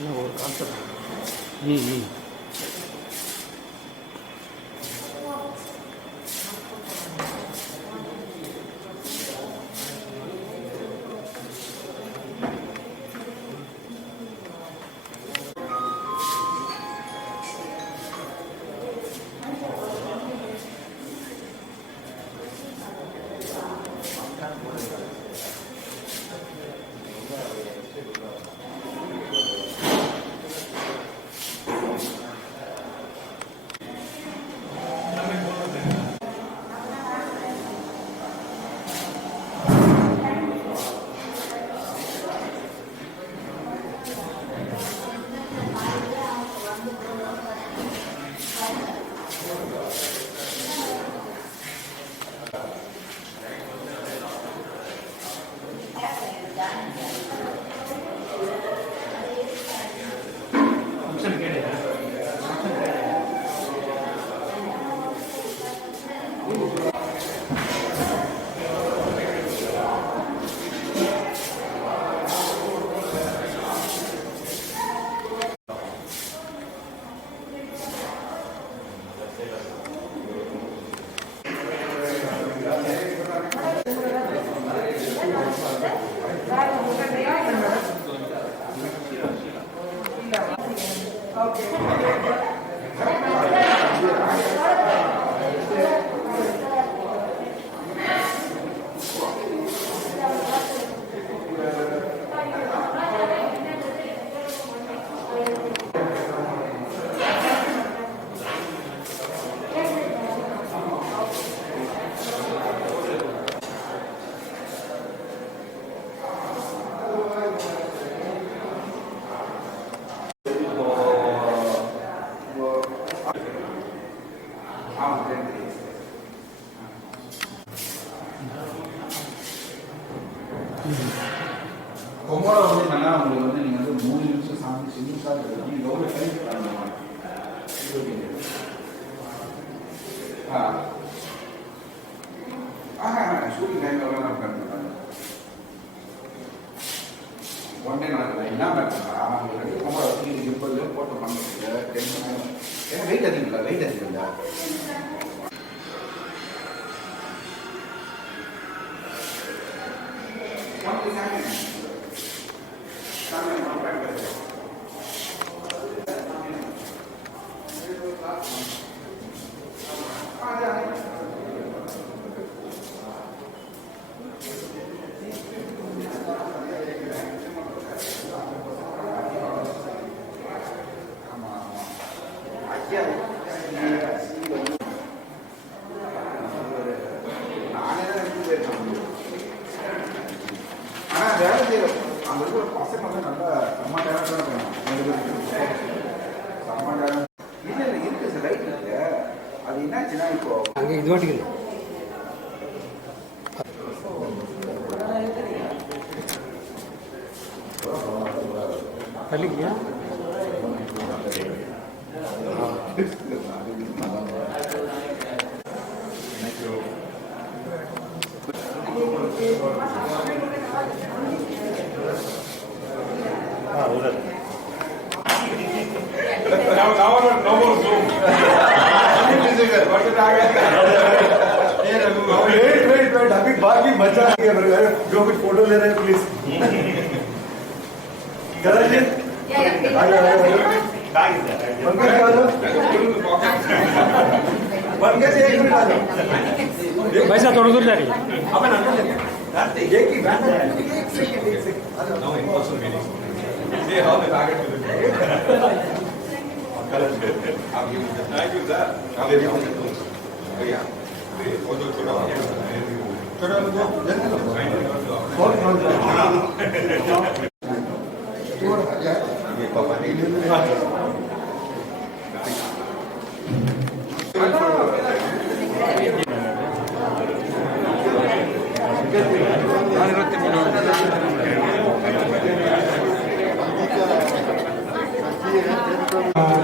ஒரு கான்செப்ட். ம் ம் கொமோட வந்து என்னன்னா உங்களுக்கு வந்து நீங்கள் வந்து 3 நிமிஷம் சாமி சிங்கிள்ஸாக இருக்குது நீங்கள் எவ்வளோ டைம் பண்ணலாம் ஷூட்டிங் டைம் எவ்வளோ நான் பண்ண ஒன் டே நடக்குது என்ன பண்ணுறா உங்களுக்கு கொமோட வச்சு 30 போட்டு பண்ணுறது டென்ஷன் ஏன்னா வெயிட் அதிகம் இல்லை வெயிட் அதிகம் இல்லை ஆனால் வேலை செய்ய அங்கே இருக்கிற பசங்க வந்து நல்லா சம்மாட்டாரம் தான் பண்ணணும் சம்மாட்டாரம் இல்லை இல்லை இருக்குது சார் ரைட் இருக்கு அது என்னாச்சுன்னா இப்போ அங்கே இது வாட்டிக்கல பள்ளிக்கியா अभी बाकी बचा जो कुछ फोटो ले रहे हैं प्लीज पैसा थोड़ा दूर जा रही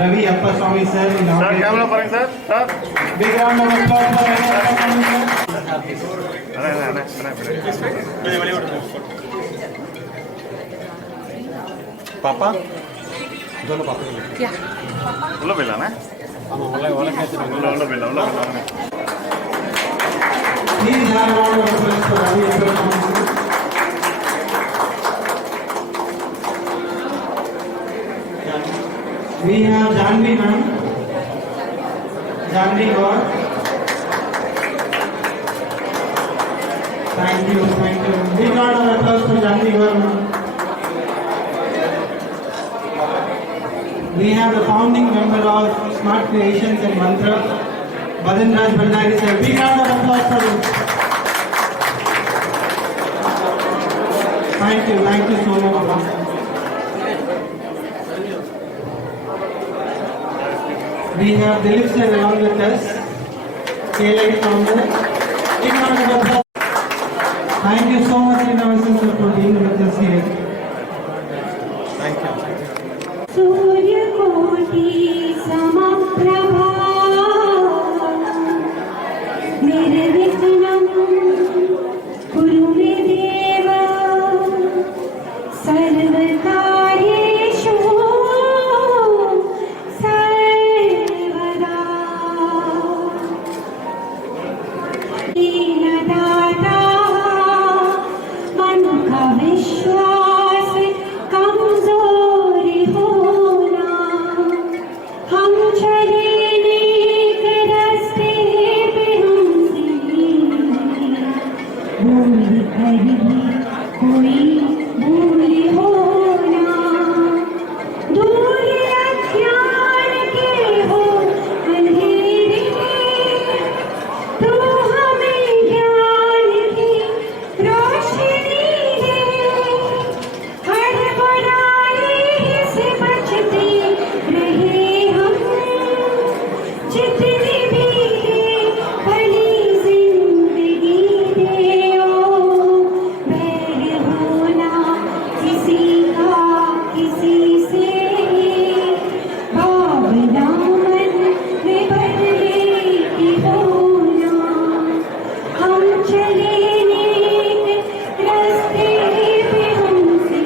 Ravi, Appaswamy sir. Sir, camera paring sir. Sir. Big round of applause for Appaswamy sir. Papa. दोनों पापा के लिए। क्या உள்ள போயிடலாண்ணே ஆமாம் உள்ள கேட்டுருங்க. உள்ள போயிடலாம் Please have a round of applause for Ravi Appaswamy sir. We have Janvi ma'am. Janvi Gaur. Thank you, thank you. Big round of applause for Janvi Gaur ma'am. We have the founding member of Smart Creations and Mantra, Madan Raj Bhandari sir. Big round of applause for him. Thank you so much. We have Dilip sir along with us, K-Light founder. Big round of applause. Thank you so much, Inauguration sir, for being with us here. Thank you. सूर्यकोटि समप्रभा निर्विघ्नं कुरु मे देव सर्वकार्येषु सर्वदा दीनदाता मन का विश्वास कमजोरी होना हम चले नेक रास्ते पे हमसे भूल कर भी कोई भूल होना दूर अज्ञान के हो अंधेरे तू हमें ज्ञान की रोशनी दे हर बुराई से बचते रहे हम जितनी भी भली जिंदगी दे ओ बैर होना किसी का किसी से भावना मन में बदले की होना हम चले नेक रास्ते पे हमसे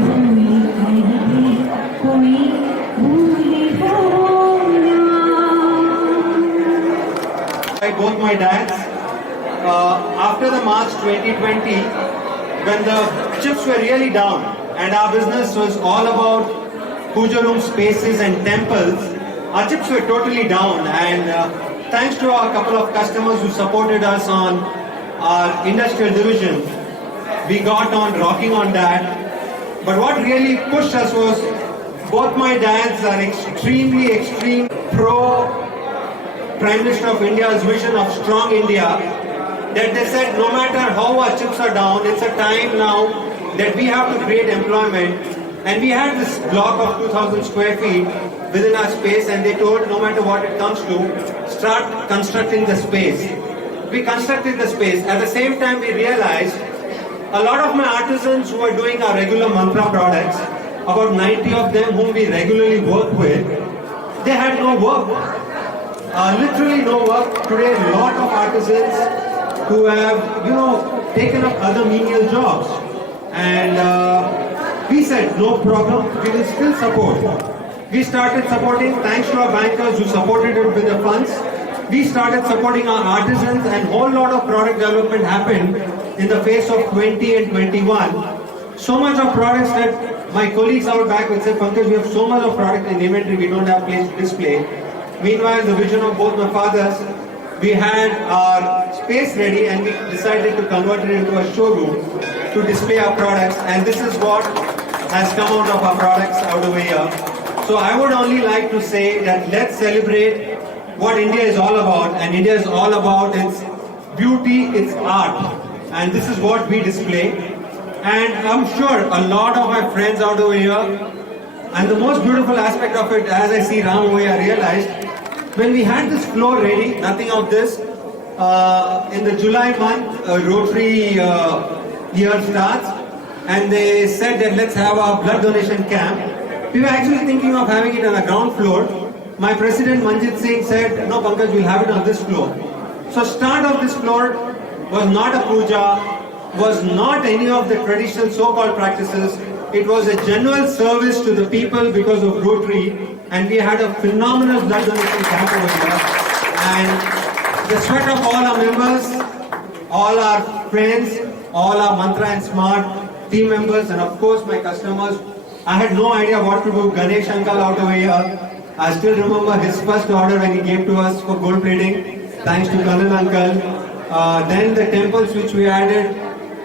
भूल कर भी कोई भूल होना By both my dads. After the March 2020, when the chips were really down and our business was all about puja room spaces and temples, our chips were totally down. And thanks to a couple of customers who supported us on our industrial division, we got on rocking on that. But what really pushed us was both my dads are extreme pro Prime Minister of India's vision of strong India, that they said no matter how our chips are down, it's a time now that we have to create employment. And we had this block of 2,000 square feet within our space, and they told no matter what it comes to, start constructing the space. We constructed the space. At the same time, we realized a lot of my artisans who are doing our regular mantra products, about 90 of them whom we regularly work with, they had no work. Literally no work. Today, a lot of artisans who have, taken up other menial jobs. And we said, no problem, we will still support. We started supporting, thanks to our bankers who supported it with the funds. We started supporting our artisans, and whole lot of product development happened in the phase of 20 and 21. So much of products that my colleagues out back will say, Pankaj, we have so much of product in inventory, we don't have place to display. Meanwhile, the vision of both my fathers, we had our space ready and we decided to convert it into a showroom to display our products, and this is what has come out of our products out over here. So I would only like to say that let's celebrate what India is all about, and India is all about its beauty, its art, and this is what we display. And I'm sure a lot of my friends out over here, and the most beautiful aspect of it, as I see Ram over here, I realized when we had this floor ready, nothing of this, in the July month, Rotary year starts, and they said that let's have a blood donation camp. We were actually thinking of having it on the ground floor. My president Manjit Singh said, no Pankaj, we'll have it on this floor. So start of this floor was not a puja, was not any of the traditional so-called practices. it was a genuine service to the people because of Rotary, and we had a phenomenal blood donation camp over here. And the sweat of all our members, all our friends, all our Mantra and Smart team members, and of course my customers. I had no idea what to do. Ganesh Uncle out over here. I still remember his first order when he came to us for gold plating. Thanks to Kanan Uncle. Then the temples which we added,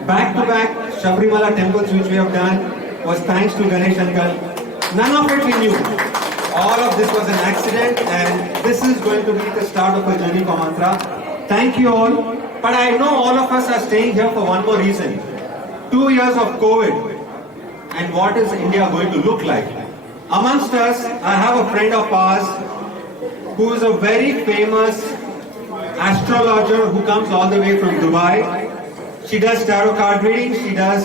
back-to-back Sabrimala temples which we have done, was thanks to Ganesh Uncle. None of it we knew. All of this was an accident, and this is going to be the start of a journey for Mantra. Thank you all. But I know all of us are staying here for one more reason. 2 years of COVID. And what is India going to look like? Amongst us, I have a friend of ours who is a very famous astrologer who comes all the way from Dubai. She does tarot card reading, she does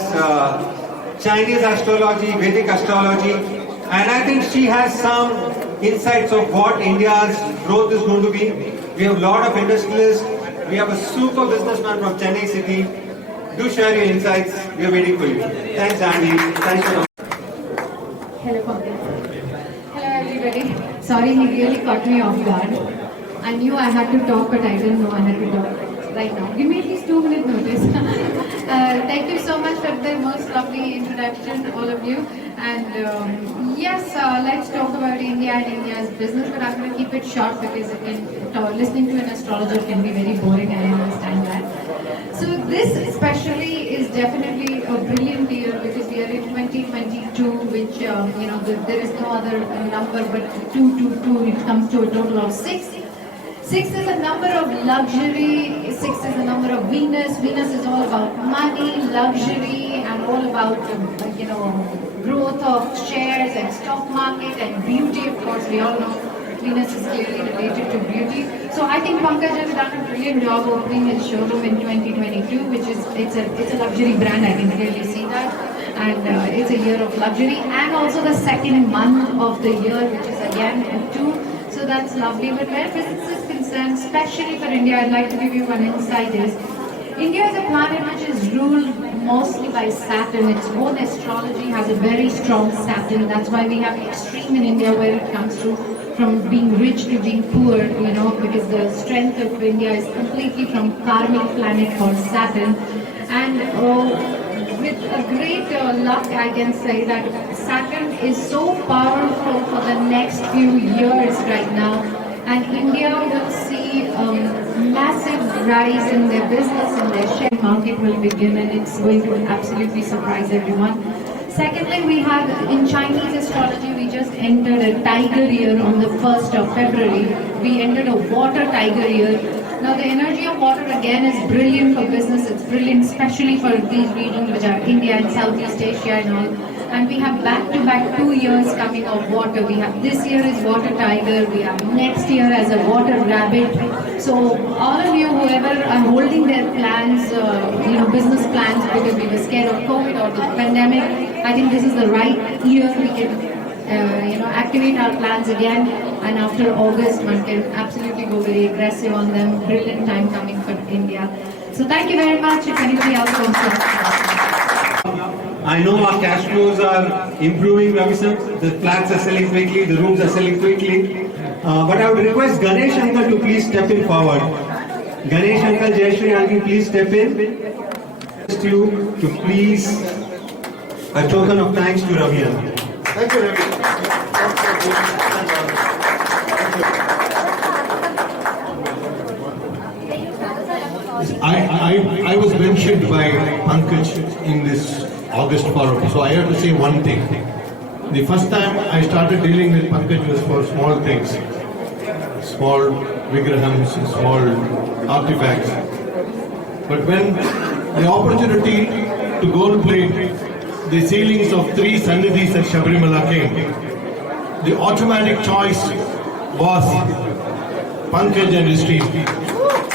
Chinese astrology, Vedic astrology, and I think she has some insights of what India's growth is going to be. We have a lot of industrialists, we have a super businessman from Chennai city. Do share your insights, we are waiting for you. Thanks Janvi, thanks for Hello, Pankaj. Hello, everybody. Sorry, he really caught me off guard. I knew I had to talk, but I didn't know I had to talk right now. Give me at least 2 minute notice. Thank you so much for the most lovely introduction, all of you. And yes, let's talk about India and India's business, but I'm going to keep it short because listening to an astrologer can be very boring, and I understand that. So this especially is definitely a brilliant year because we are in 2022, which there is no other number but 222. It comes to a total of 6. 6 is a number of luxury. 6 is a number of Venus. Venus is all about money, luxury, and all about growth of shares and stock market and beauty. Of course, we all know Venus is clearly related to beauty. So I think Pankaj has done a brilliant job opening his showroom in 2022, which is it's a luxury brand. I can clearly see that, and it's a year of luxury, and also the second month of the year, which is again a 2. So that's lovely. But where business is concerned, especially for India, I'd like to give you one insight is India is a planet which is ruled mostly by Saturn. Its own astrology has a very strong Saturn. That's why we have extreme in India where it comes to from being rich to being poor, because the strength of India is completely from karmic planet called Saturn. And with a great luck, I can say that Saturn is so powerful for the next few years right now, and India will see massive rise in their business, and their share market will begin, and it's going to absolutely surprise everyone. Secondly, we have in Chinese astrology, we just entered a tiger year on the 1st of February. We entered a water tiger year. Now the energy of water again is brilliant for business. It's brilliant especially for these regions which are India and Southeast Asia and all. And we have back-to-back 2 years coming of water. We have this year is water tiger. We have next year as a water rabbit. So all of you, whoever are holding their plans, business plans because we were scared of COVID or the pandemic, I think this is the right year we can activate our plans again, and after August one can absolutely go very aggressive on them. Brilliant time coming for India. So thank you very much. If anybody else wants to ask. I know our cash flows are improving, Ravi sir. The flats are selling quickly, the rooms are selling quickly. But I would request Ganesh Uncle to please step in forward. Ganesh Uncle, Jayashree Aunty, please step in. Request you to please a token of thanks to Ravi Uncle. Thank you, Ravi. I was mentioned by Pankaj in this August forum, so I have to say one thing. The first time I started dealing with Pankaj was for small things, small vigrahams, small artifacts. But when the opportunity to gold plate the ceilings of 3 Sannidhis at Sabrimala came, the automatic choice was Pankaj and his team.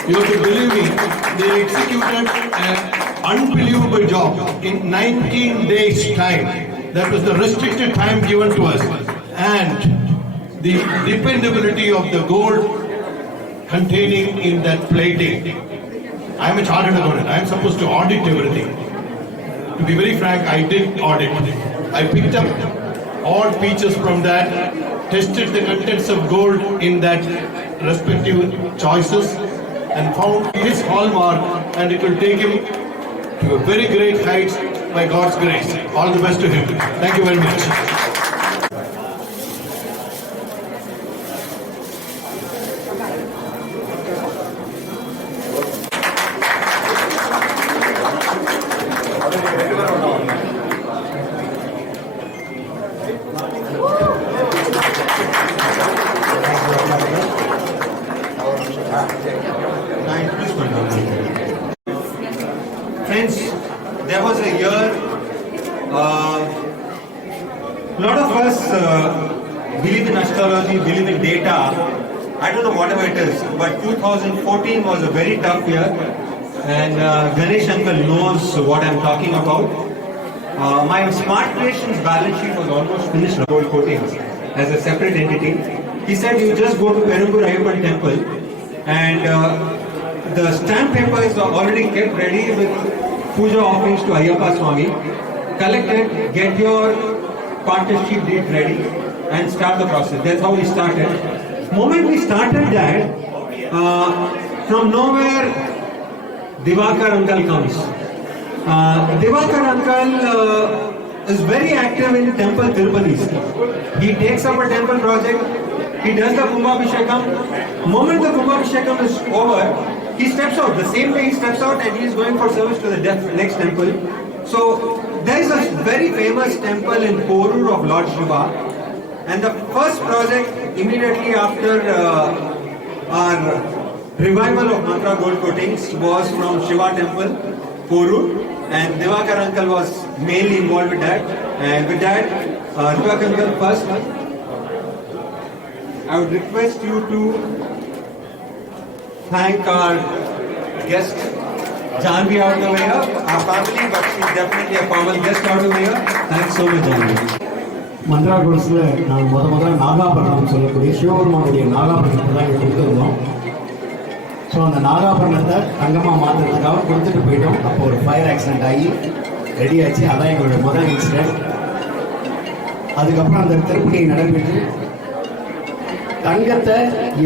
You have to believe me, they executed an unbelievable job in 19 days' time. That was the restricted time given to us. And the dependability of the gold containing in that plating. I am a chartered accountant. I am supposed to audit everything. To be very frank, I did audit. I picked up all features from that, tested the contents of gold in that respective choices, and found his hallmark, and it will take him to a very great heights by God's grace. All the best to him. Thank you very much. Friends, there was a year, lot of us believe in astrology, believe in data. I don't know whatever it is, but 2014 was a very tough year, and Ganesh uncle knows what I'm talking about. My Smart Creations balance sheet was almost finished with gold coatings as a separate entity. He said you just go to Perambur Ayyappan temple, and the stamp papers are already kept ready with puja offerings to Appaswamy. Collect it, get your partnership deed ready, and start the process. That's how we started. Moment we started that, from nowhere, Divakar uncle comes. Divakar uncle is very active in temple Tirupati. He takes up a temple project. He does the Kumbhabhishekam. Moment the Kumbhabhishekam is over, he steps out. The same day he steps out and he is going for service to the next temple. So there is a very famous temple in Porur of Lord Shiva, and the first project immediately after our revival of mantra gold coatings was from Shiva temple, Porur, and Divakar uncle was mainly involved with that. And with that, Divakar uncle first, I would request you to thank our guest, Janvi out of the way up, our family, but she's definitely a formal guest out of the way up. Thanks so much, Janvi. Mantra கோர்ஸில் நான் முதல்ல நாகாபரணம் சொல்லக்கூடிய சிவபெருமானுடைய நாகாபரணத்தை தான் இங்கே கொடுத்துருந்தோம். ஸோ அந்த நாகாபரணத்தை தங்கமாக மாற்றுறதுக்காக கொடுத்துட்டு போயிட்டோம். அப்போ ஒரு ஃபயர் ஆக்சிடென்ட் ஆகி ரெடி ஆச்சு. அதான் எங்களுடைய முதல் இன்சிடென்ட். அதுக்கப்புறம் அந்த திருப்பணியை நடைபெற்று தங்கத்தை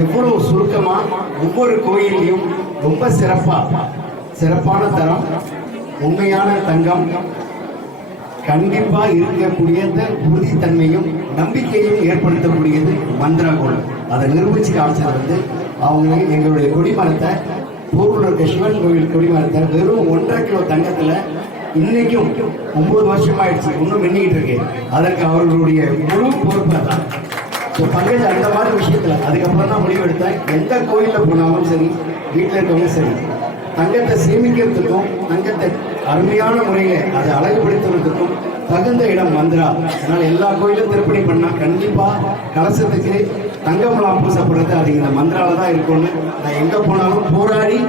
எவ்வளோ சுருக்கமாக ஒவ்வொரு கோயிலையும் ரொம்ப சிறப்பான தரம், உண்மையான தங்கம், கண்டிப்பாக இருக்கக்கூடியது உறுதித்தன்மையும் நம்பிக்கையும் ஏற்படுத்தக்கூடியது மந்த்ரா கோல்டு. அதை நிரூபிச்சு காமிச்சது அவங்க எங்களுடைய கொடிமரத்தை, போரூரில் இருக்க சிவன் கோவில் கொடிமரத்தை வெறும் 1.5 கிலோ தங்கத்தில் இன்னைக்கும் 9 வருஷமாயிடுச்சு, இன்னும் மின்னிட்டு இருக்கு. அதற்கு அவர்களுடைய முழு பொறுப்பை தான். ஸோ பங்கேஜ் அந்த மாதிரி விஷயத்தில் அதுக்கப்புறம் தான் முடிவெடுத்தேன். எந்த கோயிலில் போனாலும் சரி, வீட்டில் இருக்கவங்க சரி, தங்கத்தை சேமிக்கிறதுக்கும் தங்கத்தை அருமையான முறையில் அதை அழகுபடுத்துவதற்கும் தகுந்த இடம் மந்த்ரா. அதனால் எல்லா கோயிலும் திருப்பணி பண்ணால் கண்டிப்பாக கலசத்துக்கு தங்கமலாம் பூசப்படுறது அது இந்த மந்த்ராவில் தான் இருக்கும்னு நான் எங்கே போனாலும் போராடி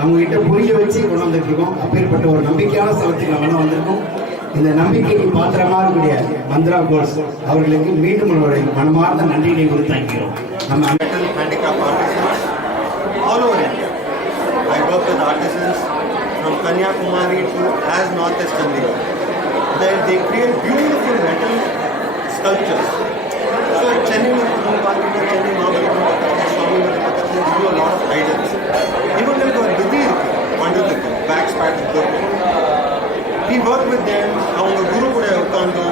அவங்ககிட்ட புரிய வச்சு கொண்டு வந்துட்டு இருக்கோம். அப்பேற்பட்ட ஒரு நம்பிக்கையான ஸ்தலத்துக்கு நம்ம வந்திருக்கோம். இந்த நம்பிக்கைக்கு பாத்திரமாக இருக்கக்கூடிய மந்த்ரா கோல்ஸ் அவர்களுக்கு மீண்டும் ஒரு மனமார்ந்த நன்றியை கொடுத்தாக்கிறோம். நம்ம all over India. I work with artisans from Kanyakumari to as north as Chandigarh. They create beautiful metal sculptures. So at Chennai, Chennai Appaswamy do a lot of idols. Even though they are busy, wonderful backs packed. We work with them. Our guru would have come to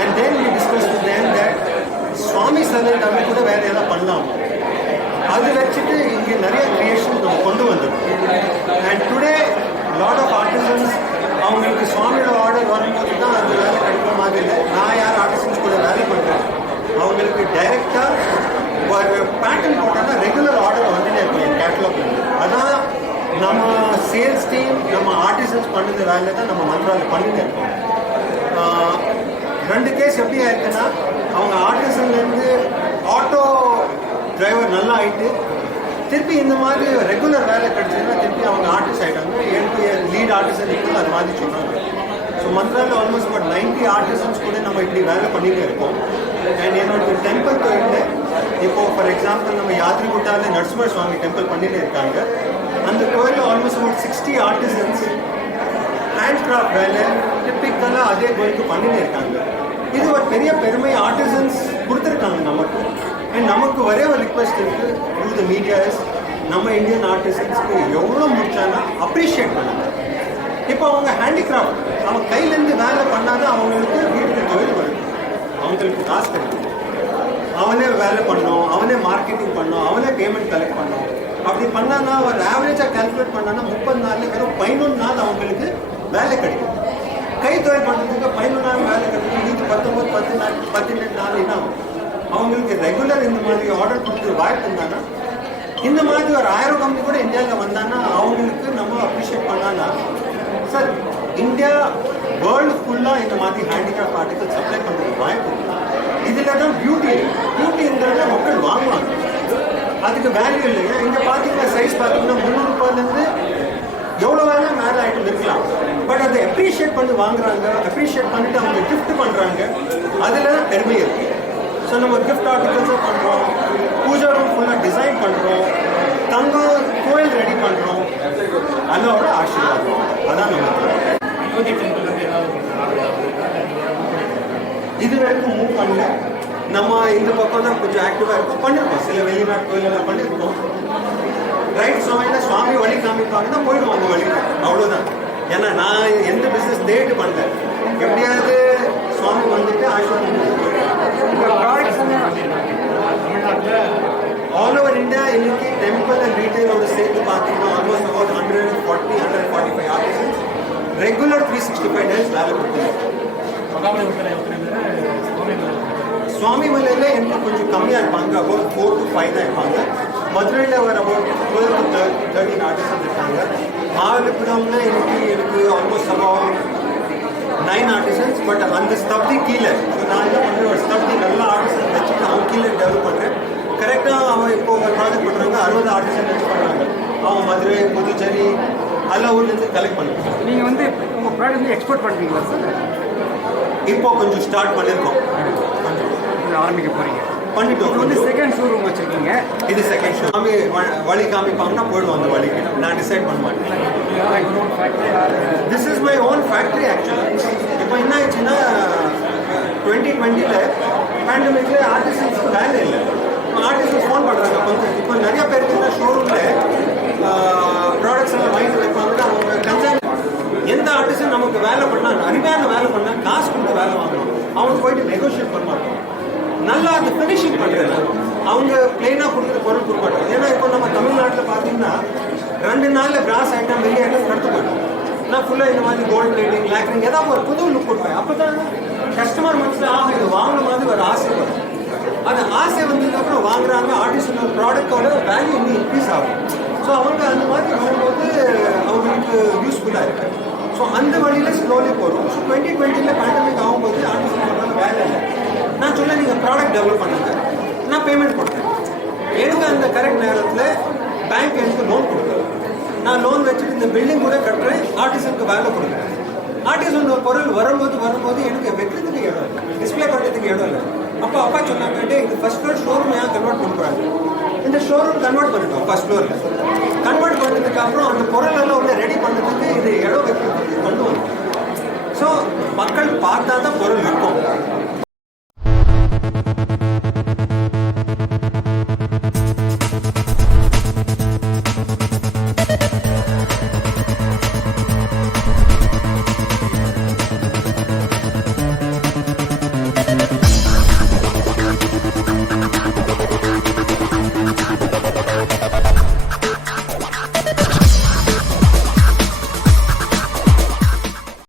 and then we discuss with them that Swami Salan Tamil could have had a panlam. அது வச்சுட்டு இங்கே நிறைய கிரியேஷன் நம்ம கொண்டு வந்திருக்கோம். And today lot of artisans அவங்களுக்கு சுவாமியோட ஆர்டர் வரும்போது தான் அந்த வேலை கிடைக்கிற மாதிரி இல்லை. நான் யார் ஆர்டிசன்ஸ் கூட வேலை பண்ணுறேன், அவங்களுக்கு டைரெக்டாக ஒரு பேட்டர்ன் போட்டோம்னா ரெகுலர் ஆர்டர் வந்துட்டே இருக்கும் என் கேட்டலாக். அதான் நம்ம சேல்ஸ் டீம் நம்ம ஆர்டிசன்ஸ் பண்ணுற வேலை தான் நம்ம மந்த்ராவில் பண்ணிட்டு இருக்கோம். 2 கேஸ் எப்படி ஆயிருக்குன்னா, அவங்க ஆர்டிசன்லேருந்து ஆட்டோ டிரைவர் நல்லா ஆகிட்டு திருப்பி இந்த மாதிரி ரெகுலர் வேலை கிடச்சதுன்னா திருப்பி அவங்க ஆர்டிஸ்ட் ஆகிட்டாங்க. எனக்கு லீட் ஆர்டிசன் இப்போ அது மாதிரி சொன்னாங்க. ஸோ மந்த்ராவில் ஆல்மோஸ்ட் ஒரு 90 ஆர்டிசன்ஸ் கூட நம்ம இப்படி வேலை பண்ணிகிட்டே இருக்கோம். அண்ட் என்னோட டெம்பிள் கோயிலில் இப்போது ஃபார் எக்ஸாம்பிள் நம்ம யாத்ரிகுட்டாவில் நரசிம்ம சுவாமி டெம்பிள் பண்ணிட்டு இருக்காங்க. அந்த கோயிலில் ஆல்மோஸ்ட் ஒரு 60 ஆர்டிசன்ஸ் ஹேண்ட் கிராஃப்ட் வேலை டிப்பிக்கலாக அதே கோயிலுக்கு பண்ணிட்டு இருக்காங்க. இது ஒரு பெரிய பெருமை ஆர்டிசன்ஸ் கொடுத்துருக்காங்க நமக்கு. அண்ட் நமக்கு ஒரே ஒரு ரிக்வெஸ்ட் இருக்குது த்ரூ த மீடியாஸ், நம்ம இந்தியன் ஆர்டிசன்ஸ்க்கு எவ்வளோ முடிச்சாலும் அப்ரிஷியேட் பண்ணுங்க. இப்போ அவங்க ஹேண்டிகிராஃப்ட் அவங்க கையிலேருந்து வேலை பண்ணாதான் அவங்களுக்கு வீட்டுக்கு தொழில் வரும், அவங்களுக்கு காசு கிடைக்கும். அவனே வேலை பண்ணோம், அவனே மார்க்கெட்டிங் பண்ணோம், அவனே பேமெண்ட் கலெக்ட் பண்ணோம். அப்படி பண்ணான்னா ஒரு ஆவரேஜாக கால்குலேட் பண்ணான்னா 30 நாளில் வெறும் 11 நாள் அவங்களுக்கு வேலை கிடைக்கும். கை தொழில் பண்ணுறதுக்கு 11 நாள் வேலை கிடைக்கும். இது 19, 10 நாள் 18 நாள்னா அவங்களுக்கு ரெகுலர் இந்த மாதிரி ஆர்டர் கொடுத்து வாய்ப்பு இருந்தாங்கன்னா, இந்த மாதிரி ஒரு 1000 கம்பெனி கூட இந்தியாவில் வந்தாங்கன்னா அவங்களுக்கு நம்ம அப்ரிஷியேட் பண்ணான்னா, சார் இந்தியா வேர்ல்டு ஃபுல்லாக இந்த மாதிரி ஹேண்டிகிராஃப்ட் ஆர்டிகல் சப்ளை பண்ணுறதுக்கு வாய்ப்பு இருக்குது. இதில் தான் பியூட்டிங்கிறத மக்கள் வாங்குவாங்க, அதுக்கு வேல்யூ இல்லைங்க. இங்கே பார்த்தீங்கன்னா சைஸ் பார்த்தீங்கன்னா 300 ரூபாயிலேருந்து எவ்வளோ வேலை மேலே ஐட்டம் இருக்கலாம். பட் அதை அப்ரிஷியேட் பண்ணி வாங்குறாங்க, அப்ரிஷியேட் பண்ணிட்டு அவங்க கிஃப்ட் பண்ணுறாங்க, அதில் தான் பெருமை இருக்குது. ஸோ நம்ம கிஃப்ட் ஆர்டிகல்ஸும் பண்ணுறோம், பூஜா ரூம் ஃபுல்லாக டிசைன் பண்ணுறோம், தங்கம் கோயில் ரெடி பண்ணுறோம், அதோட ஆசீர்வாதம். அதான் நம்ம இது வரைக்கும் மூவ் பண்ணல. நம்ம இந்த பக்கம் தான் கொஞ்சம் ஆக்டிவாக இருக்கும், பண்ணியிருக்கோம். சில வெளிநாட்டு கோயிலெல்லாம் பண்ணியிருக்கோம். ரைட் சமயத்தில் சுவாமி வழி காமிப்பாங்கன்னா போயிடுவோம் அந்த வழிக்கு, அவ்வளோதான். ஏன்னா நான் எந்த பிஸ்னஸ் தேட்டு பண்ணல, எப்படியாவது சுவாமி வந்துட்டு ஆசீர்வாதம். ஆல் ஓவர் இந்தியா இன்னைக்கு டெம்பிள் அண்ட் ரீட்டைலோட சேர்த்து பார்த்தீங்கன்னா ஆல்மோஸ்ட் அபவுட் 145 ஆர்டிசன்ஸ் ரெகுலர் 365 days வேலை கொடுத்துருக்கோம். சுவாமி மலையில் எனக்கு கொஞ்சம் கம்மியாக இருப்பாங்க, அபவுட் 4 to 5 தான் இருப்பாங்க. மதுரையில் ஒரு அபவுட் 12 to 13 ஆர்டிசன்ஸ் இருக்காங்க. மாவட்டப்புறம்ல எனக்கு ஆல்மோஸ்ட் அபவுட் 9 ஆர்டிசன்ஸ். பட் அந்த ஸ்டப்தி கீழே நான் என்ன பண்ணுறேன், ஒரு ஸ்டப்தி நல்ல ஆர்டிசன் வச்சுட்டு அவன் கீழே டெவலப் பண்ணுறேன். கரெக்டாக அவன் இப்போ ஒரு ப்ராஜெக்ட் பண்ணுறாங்க, 60 ஆர்டிசன் வச்சு பண்ணுறாங்க. அவன் மதுரை, புதுச்சேரி எல்லா ஊர்லேருந்து கலெக்ட் பண்ணுறாங்க. நீங்கள் வந்து உங்கள் ப்ராடக்ட் வந்து எக்ஸ்போர்ட் பண்ணுறீங்களா சார்? இப்போ கொஞ்சம் ஸ்டார்ட் பண்ணியிருக்கோம், கொஞ்சம் ஆரம்பிக்க போகிறீங்க, பண்ணிட்டோம். வந்து செகண்ட் ஷோரூம் வச்சுருக்கீங்க. இது செகண்ட் ஷோ. வழி காமிப்பாங்கன்னா போயிடுவோம் அந்த வழிக்கு, நான் டிசைட் பண்ண மாட்டேன். This is my own factory actually. இப்போ என்ன ஆயிடுச்சுன்னா 2020 பேண்டமிக்கில் ஆர்டிசன்ஸ்க்கு வேலை இல்லை. ஆர்டிசன்ஸ் ஃபோன் பண்ணுறாங்க கொஞ்சம். இப்போ நிறைய பேருக்கு ஷோரூமில் ப்ராடக்ட்ஸ் எல்லாம் வாங்கிட்டு வைப்பாங்கன்னா அவங்க கன்சர்ன் எந்த ஆர்டிசன் நமக்கு வேலை பண்ணால் அருமையான வேலை பண்ணால் காசு கொடுத்து வேலை வாங்கணும், அவங்க போயிட்டு நெகோஷியேட் பண்ண மாட்டோம். நல்லா அந்த ஃபினிஷிங் பண்ணுறது அவங்க பிளெயினாக கொடுக்குற பொருள் கொடுக்க மாட்டோம். ஏன்னா இப்போ நம்ம தமிழ்நாட்டில் பார்த்தீங்கன்னா 2 நாளில் கிராஸ் ஐட்டம் வெளியே ஐட்டம் நடத்து போயிட்டோம். நான் ஃபுல்லாக இந்த மாதிரி கோல்டு பிளேட்டிங் லேக்கரிங் ஏதாவது ஒரு புது லுக் கொடுப்பேன். அப்போ தான் கஸ்டமர் மனசில் இது வாங்கின மாதிரி ஒரு ஆசை வரும். அந்த ஆசை வந்ததுக்கப்புறம் வாங்குறாங்க. ஆர்டிஸ்டோட ப்ராடக்டோட வேல்யூ இன்னும் இன்க்ரீஸ் ஆகும். ஸோ அவங்க அந்த மாதிரி வரும்போது அவங்களுக்கு யூஸ்ஃபுல்லாக இருக்குது. ஸோ அந்த வழியில் ஸ்லோலி போகிறோம். ஸோ 2020 பேண்டமிக் ஆகும்போது ஆர்டிஸ்ட் வேலை இல்லை. நான் சொல்ல நீங்கள் ப்ராடக்ட் டெவலப் பண்ணுங்க, நான் பேமெண்ட் கொடுத்தேன். எனக்கு அந்த கரெக்ட் நேரத்தில் பேங்க் எனக்கு லோன் கொடுக்குறேன். நான் லோன் வச்சுட்டு இந்த பில்டிங் கூட கட்டுறேன், ஆர்டிஸ்டுக்கு வேலை கொடுக்குறேன். ஆர்டிஸ்ட் பொருள் வரும்போது எனக்கு வைக்கிறதுக்கு இடம் இல்லை, டிஸ்பிளே பண்ணுறதுக்கு இடம் இல்லை. அப்போ அப்பா சொன்னாங்க, இது ஃபர்ஸ்ட் ஃப்ளோர் ஷோரூம் ஏன் கன்வெர்ட் பண்ணுறாங்க, இந்த ஷோரூம் கன்வெர்ட் பண்ணிட்டோம். ஃபர்ஸ்ட் ஃப்ளோரில் கன்வெர்ட் பண்ணதுக்கு அப்புறம் அந்த பொருளெல்லாம் உள்ள ரெடி பண்ணுறதுக்கு இது இடம் வைக்கிறதுக்கு கொண்டு வரும். ஸோ மக்கள் பார்த்தா தான் பொருள் இருக்கும்.